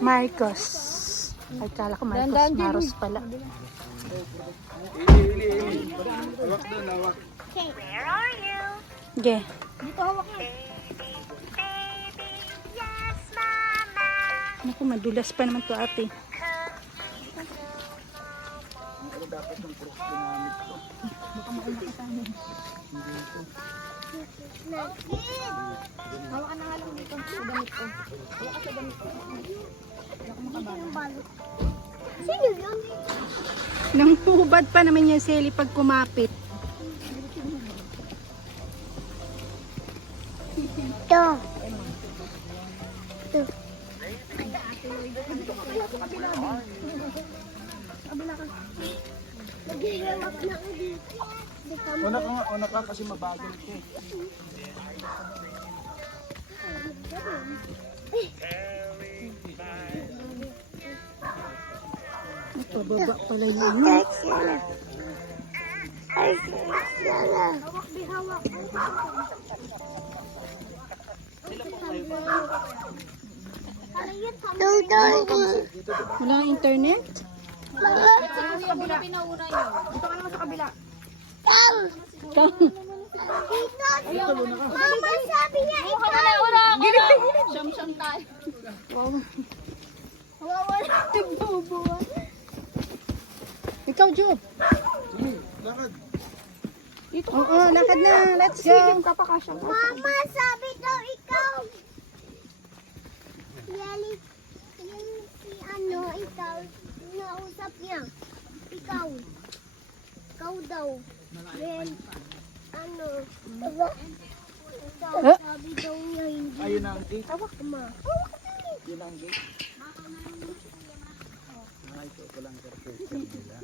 Marcos. Ay, kala ko Marcos. Maros pala. Hawak doon, hawak. Where are you? Okay. Dito hawak na. Yes, mama. Naku, madulas pa naman to ate. Ano dapat ng cross ginamit ko? Hawakan na nga lang dito sa damit ko. Hawak ka sa damit ko. Dito yung balot. Sino yun? Nang hubad pa naman yung Selly pag kumapit. Ito. Ito. Naghihirap na ako dito. Una ka kasi mabagal ito. Ito, baba pala yun. No? Hawak di hawak. Wala ang internet? Sa kabila. Pinauna yun. Dito ka naman sa kabila. Mama, sabi niya ikaw. Siyam-siyam tayo. Wawala. Nagbubuwa. Ikaw, Job. Sige, lakad. Oo, lakad na. Let's go. Mama, sabi daw ikaw. Yali, yung si ano, ikaw, nausap niya. Ikaw. Ikaw daw. Then, ano, ikaw, sabi daw niya hindi. Ayun na ang gate. Hawak ma. Yun ang gate. Ito ko lang curtain nila.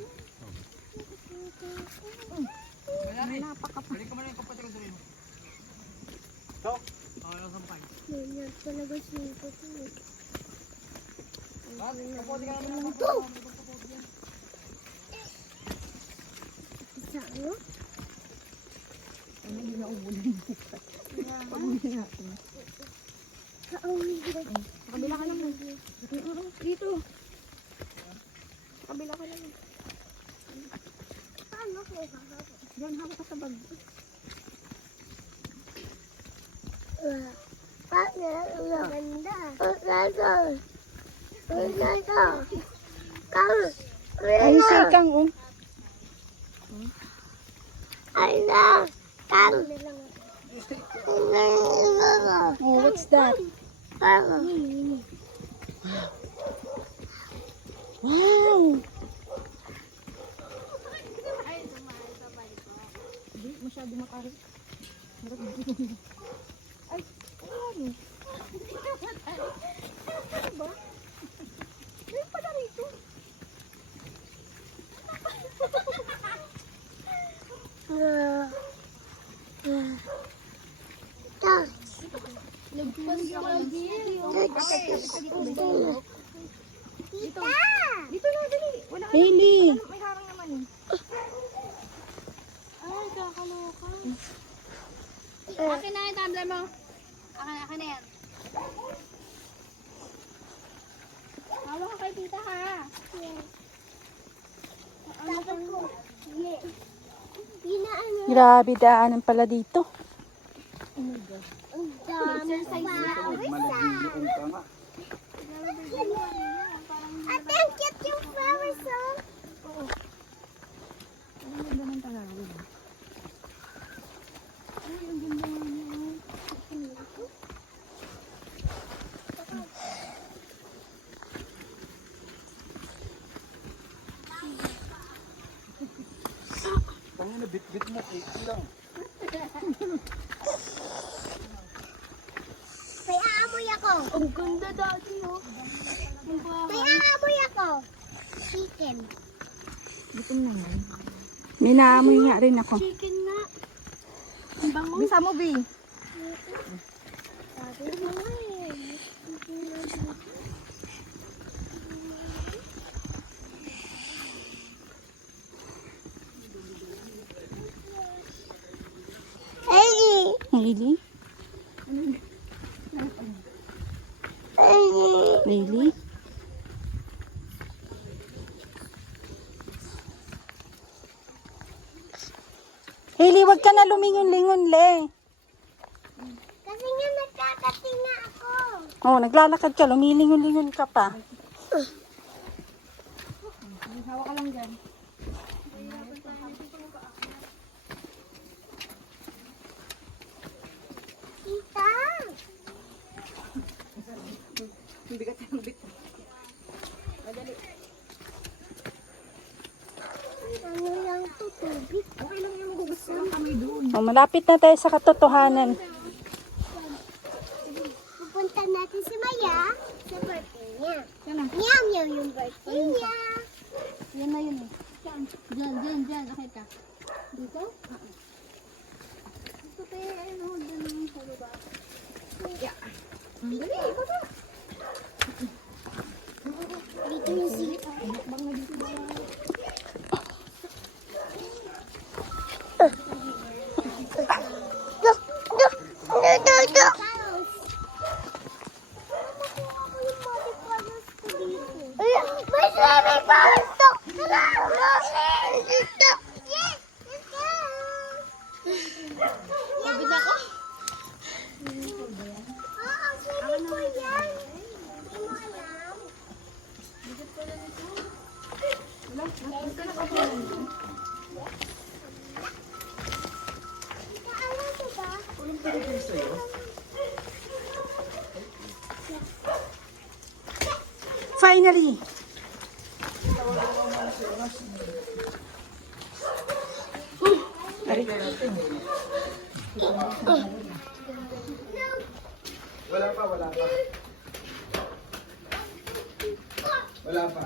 Ganyan talaga sipot eh. Isa ano? Kabila ka naman. Dito. Kabila ka naman. Paano ko hawak? Diyan, hawak ka sa bag. Ayun si Kang, oh. Oh, what's that? Wow! Hindi masyado makarit. Ay, ano? Ano ba? Ano pala rito? Tita! Dito na, dali. Wala ka. Hailey! May harang naman eh. Ay, kakaloka. Akin na yung tumbler mo. Akin na yan. Hawak ka kay tita ha. Yes. Dapat ko. Yes. Ano. Grabe daanan pala dito. Ang dami sa Malagyan ka nga. Ate, ang cute yung flowers, oh. Tangina, bit-bit mo, cake lang. May aamoy ako. Ang ganda dati, oh. May aamoy ako. Chicken. May naamoy nga rin ako. Chicken na. Ang bango. Bisa mo, B. Sabi mo nga eh. Really? Really? Hailey, wag ka na lumingon-lingon, le. Kasi nga nagkakating na ako. Oh, naglalakad ka, lumilingon-lingon ka pa. Hawak ka lang dyan. Tita! Ano lang to, tubig? Okay lang yung magugusto lang kami doon. Oh, malapit na tayo sa katotohanan. Pupunta natin si Maya sa birthday niya. Meow meow yung birthday niya. Yan na yun eh. Diyan. Okay ka. Dito? Ito kaya ano, dyan sa baba. Dali, baba. Dito yung silip. Bang na dito ba? May swimming pool! Tara! Yes! Let's go! Pagod ako? Oo, swimming pool yan. Hindi mo alam. Alam mo ba? Anong pinagay sa'yo? Finally! Wala pa. Wala pa.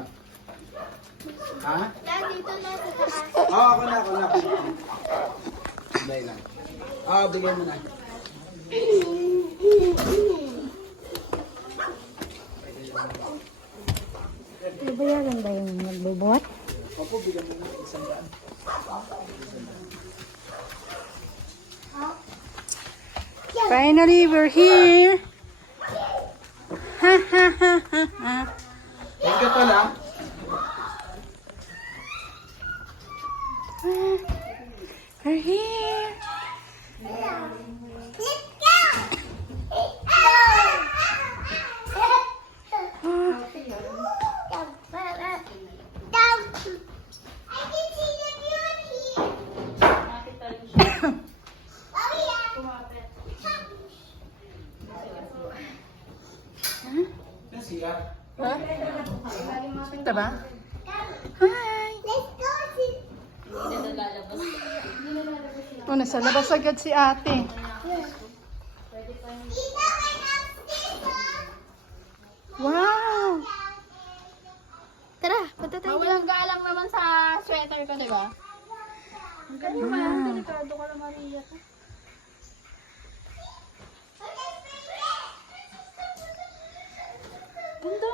Ha? Dito na sa taas. Oo, ako na. Dahil lang. Oo, bigyan mo na. Bayaran ba yung magbubuhat? Opo, bigyan mo na. 100. Finally, we're here! Ha ha ha ha ha! Thank you pala. We're here! Let's go! Down. I can see the beauty. Oh yeah. Nasiya. Ito ba? Hi! Let's go. See. Oh, nasa labas agad si ate. Tita, I have scissors. Wow! Tara, punta tayo. Walang galang naman sa sweater ko, di ba? Ang galing ba? Ang delikado ka na, Maria.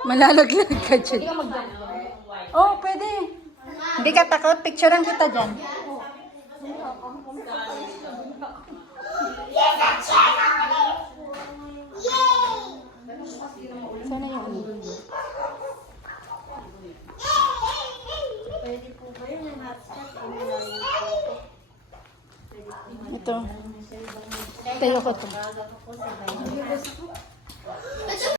Malalaglag ka dyan. Oh, pwede. Hindi ka takot? Picturean kita dyan. Sana yung ano? Ito. Tayo ko to.